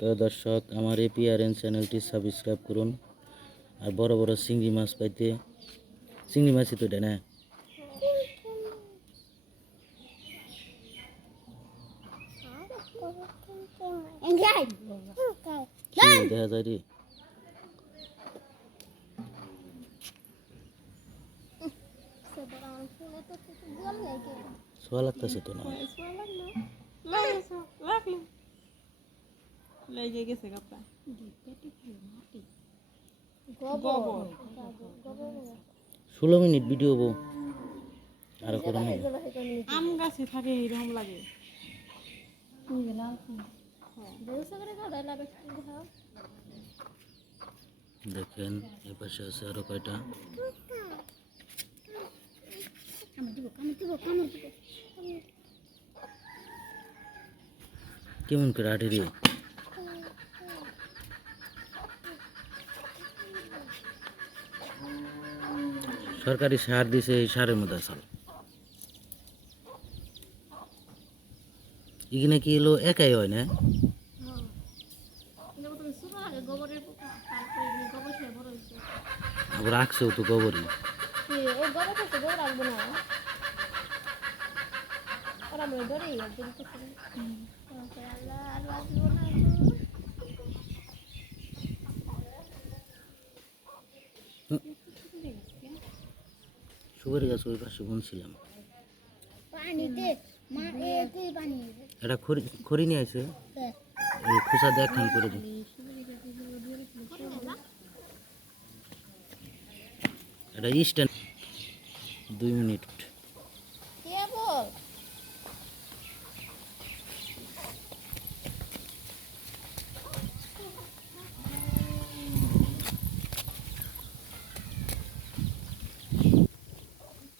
তো দর্শক, আমার এপিআরএন চ্যানেলটি সাবস্ক্রাইব করুন। আর বড় বড় চিংড়ি মাছ পাইতে, চিংড়ি মাছই তো এটা না, দেখা যায় রে। সোয়া লাগতেছে তো না, গোবর 16 মিনিট ভিডিও হবো আর করে নেব। আম গাছে থাকে এরকম লাগে। দেখেন এ পাশে আছে আরো কয়টা। কেমন করে আটে রে? সরকারি সার দিছে, এই সারের মধ্যে আসল এখানে কি এলো একাই হয় না? আবার রাখছেও তো গোবরই। সুপারি গাছ ওই পাশে বুনছিলাম। এটা খড়ি নিয়ে আছে, এই খোসা দিয়ে একখান করে দিই। এটা স্ট্যান্ড 2 মিনিট।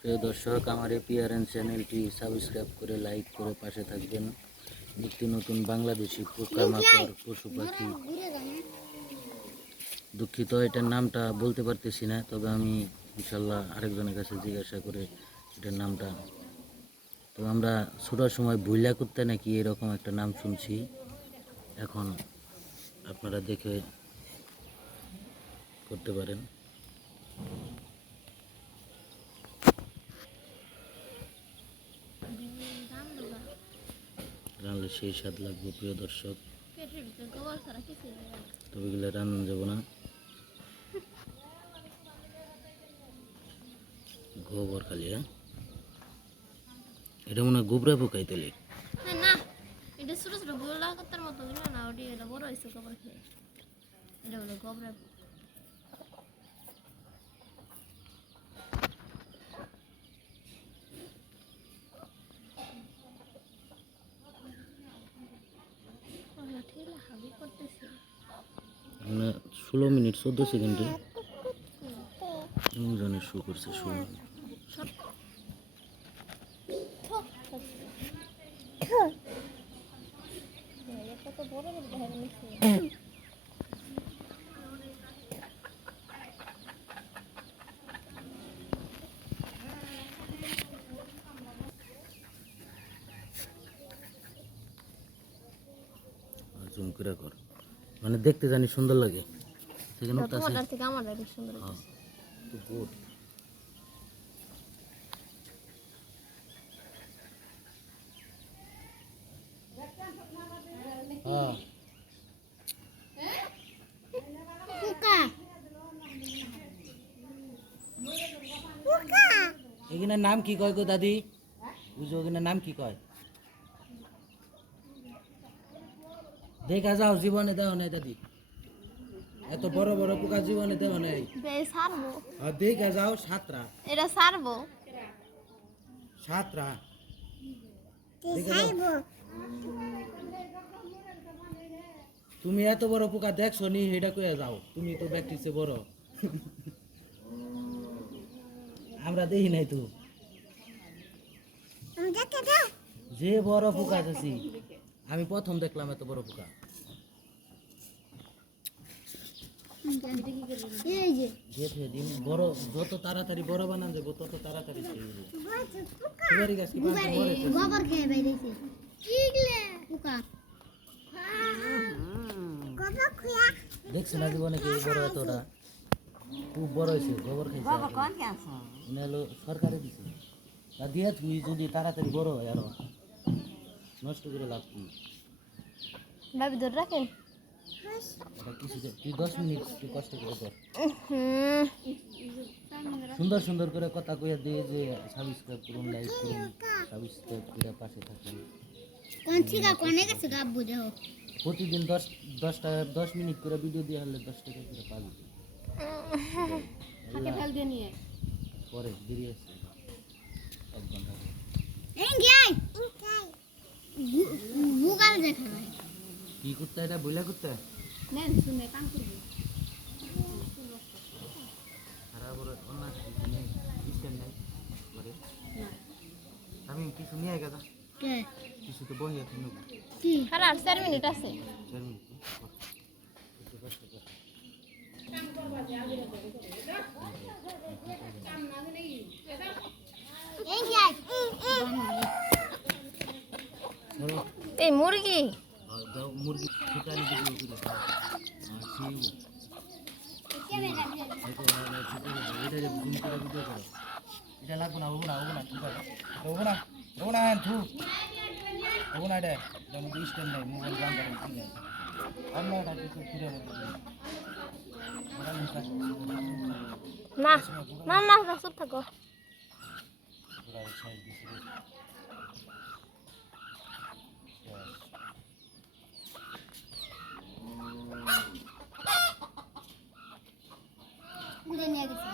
প্রিয় দর্শক, আমার এপিআরএন চ্যানেলটি সাবস্ক্রাইব করে লাইক করে পাশে থাকবেন। নিত্য নতুন বাংলাদেশি পোকামাকড়, পশু পাখি, দুঃখিত এটার নামটা বলতে পারতেছি না, তবে আমি ইনশাল্লাহ আরেকজনের কাছে জিজ্ঞাসা করে এটার নামটা। তো আমরা ছোটার সময় ভুইলা করতে নাকি এরকম একটা নাম শুনছি, এখন আপনারা দেখে করতে পারেন। রান্নালে সেই স্বাদ লাগবে প্রিয় দর্শক, তবে এগুলো রান্না যাব না। গোবর খালি, হ্যাঁ এটা মনে হয় গোবরা পোকাই তেলে। না, এটা ছোট ছোট গোলা কত্তার মতো না, ওটি এটা বড় হয়েছে গোবর খেয়ে, এটা হলো গোবরা। মানে 16 মিনিট 14 সেকেন্ডে জনের শো করছে। 16 মিনিট। জুম করে কর, মানে দেখতে জানি সুন্দর লাগে সেখানে আছে। তোমার থেকে আমার বেশি সুন্দর হ্যাঁ তো গুড। হ্যাঁ এখানে নাম কি কয় গো দাদি? বুঝো ওখানে নাম কি কয়? দেখা যাও, জীবনে দেও নাই দাদি, এত বড় বড় পোকা জীবনে দেও নাই। সারবো, দেখা যাও সাতরা, এটা সারবো, সাতরা তুমি এত বড় পোকা দেখছো নি, এটা কয়ে যাও, তুমি তো ব্যক্তিছে বড়। আমরা দেখি নাই তো, যে বড় পোকা আছে আমি প্রথম দেখলাম এত বড় পোকা। বড় যত তাড়াতাড়ি বড় বানান যাবো তত তাড়াতাড়ি সুপারি গাছ কি পাঁচ মরে গোবর খেয়ে বেরিয়েছে কিগলে পোকা গোবর খুয়া দেখছে না জীবনে কি বড় এতটা খুব বড় হয়েছে গোবর খাইছে গোবর কোন আছে নেলো সরকারে দিছে তা দিয়া তুই যদি তাড়াতাড়ি বড় হয় আরো নষ্ট করে লাভ কি ভাবি ধরে রাখেন এটা কিছু তুই 10 মিনিট তুই কষ্ট করে কর সুন্দর সুন্দর করে কথা কইয়া দিয়ে যে সাবস্ক্রাইব করুন লাইক করুন সাবস্ক্রাইব করে পাশে থাকুন কোন ঠিকা কোনে গেছে গাব্বু দেখো প্রতিদিন 10 মিনিট করে ভিডিও দিয়ে হলে 10 টাকা করে পাবি থাকে ফেল দিয়ে নিয়ে পরে দেরি আছে 1 ঘন্টা এঙ্গাই বুগাল দেখা কি করতে এটা বইলা করতে নেন শুনে কাম করবি খারাপ ওর অন্য কিছু নেই সিস্টেম নাই পরে আমি কিছু নিয়ে গেছা কে কিছু তো বই আছে নেব কি খারাপ 4 মিনিট আছে 4 মিনিট একটু কষ্ট কর এঙ্গাই চলো এই মুরগি দাও মুরগি ফুটানি দিবি ওগুলো এটা যে জুম করে ভিডিও করো এটা লাগবে না ওগুনা ঠিক আছে ওগুনা থু ওগুনা এটা যেমন স্ট্যান্ড নাই মোবাইল গান করেন ঠিক আছে অন্য এটা কিছু ফিরে না না না চুপ থাকো ঘুরে নিয়ে গেছে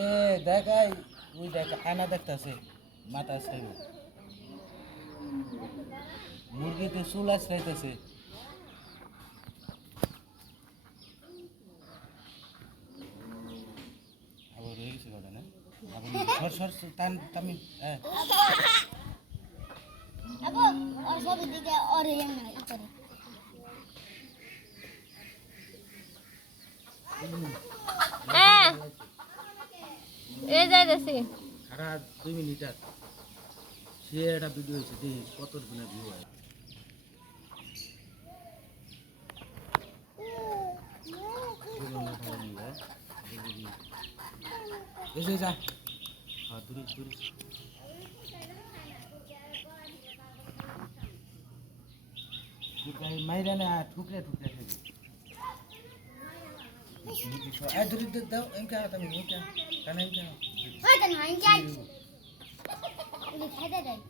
এ দেখাই ওই দেখ আয়না দেখতেছে মাথা আশ্রাইব মুরগিতে চুল আশ্রাইতেছে আবার রয়ে গেছে কটা না আবার সর টান টামি হ্যাঁ আবো আর সব দিকে ওরে না করে এই যাইতেছি সারা 2 মিনিট আর সে একটা ভিডিও হয়েছে দেখি কত গুণা ভিউ হয় এসে যা হ্যাঁ দূরে মাইরা না ঠুকরে খেয়ে ay duri daw em ka ta mi ka kana em ka ওই তো না ইনজাই উনি খাইতে দেয়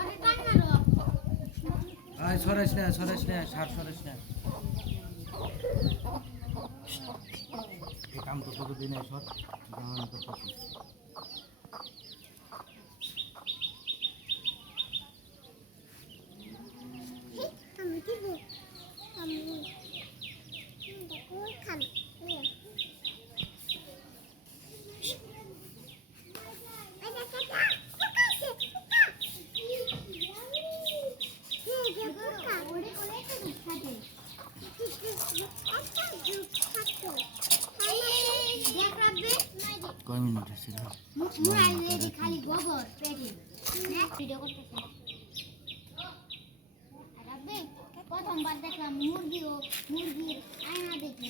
অনেক কান্না রো ay সরাস না সার সরাস না এই কাম তো কত দিনে সর গান করতেছি আমি দিব আমি দেখো খান কয় মিনিট হয়েছে খালি গোবর পেটে ভিডিও করতেছে প্রথমবার দেখলাম মুরগির আয়না দেখি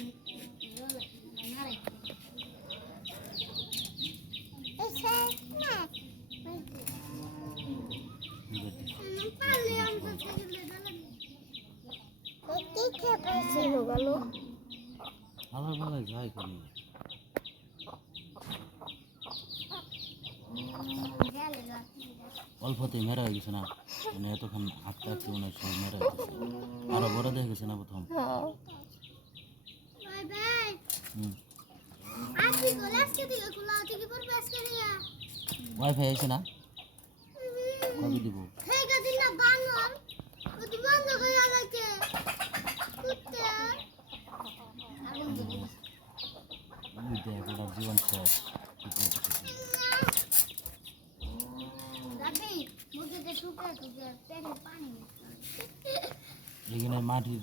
আবার ভালো যাই করি অল্পতে মেরা হয়ে গেছে না মানে এতক্ষণ হাঁটতে হাঁটতে মনে হয় সব মেরা হয়ে গেছে আরো বড় দেখে গেছে না প্রথম ওয়াইফাই আছে না কবে দিব দেখ ওটার জীবন শেষ মুরগিতে ঠুকে পেটে পানি এখানে মাটির